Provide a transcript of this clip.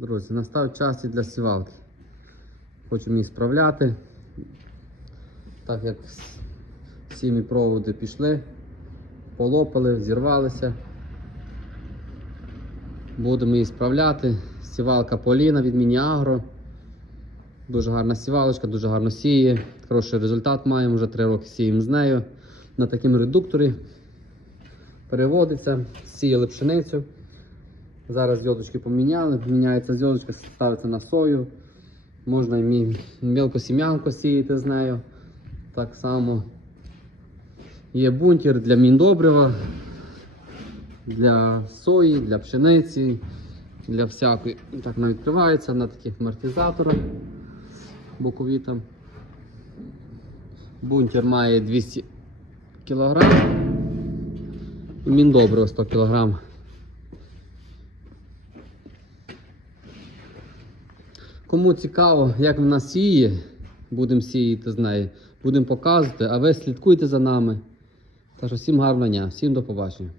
Друзі, настав час і для сівалки. Хочемо її справляти. Так як сімі проводи пішли, полопали, зірвалися. Будемо її справляти. Сівалка Поліна від Мініагро. Дуже гарна сівалочка, дуже гарно сіє. Хороший результат маємо, вже 3 роки сіємо з нею. На такому редукторі переводиться, сіяли пшеницю. Зараз зв'язочки поміняли, міняється зв'язочка, ставиться на сою. Можна і мі- мілкосім'янко сіяти з нею. Так само є бункер для міндобрива, для сої, для пшениці, для всякої. Так вона відкривається на таких амортизаторах бокові там. Бункер має 200 кг. І міндобриво 100 кг. Кому цікаво, як в нас сіє, будемо сіяти з нею, будемо показувати, а ви слідкуйте за нами. Так що всім гарного дня, всім до побачення.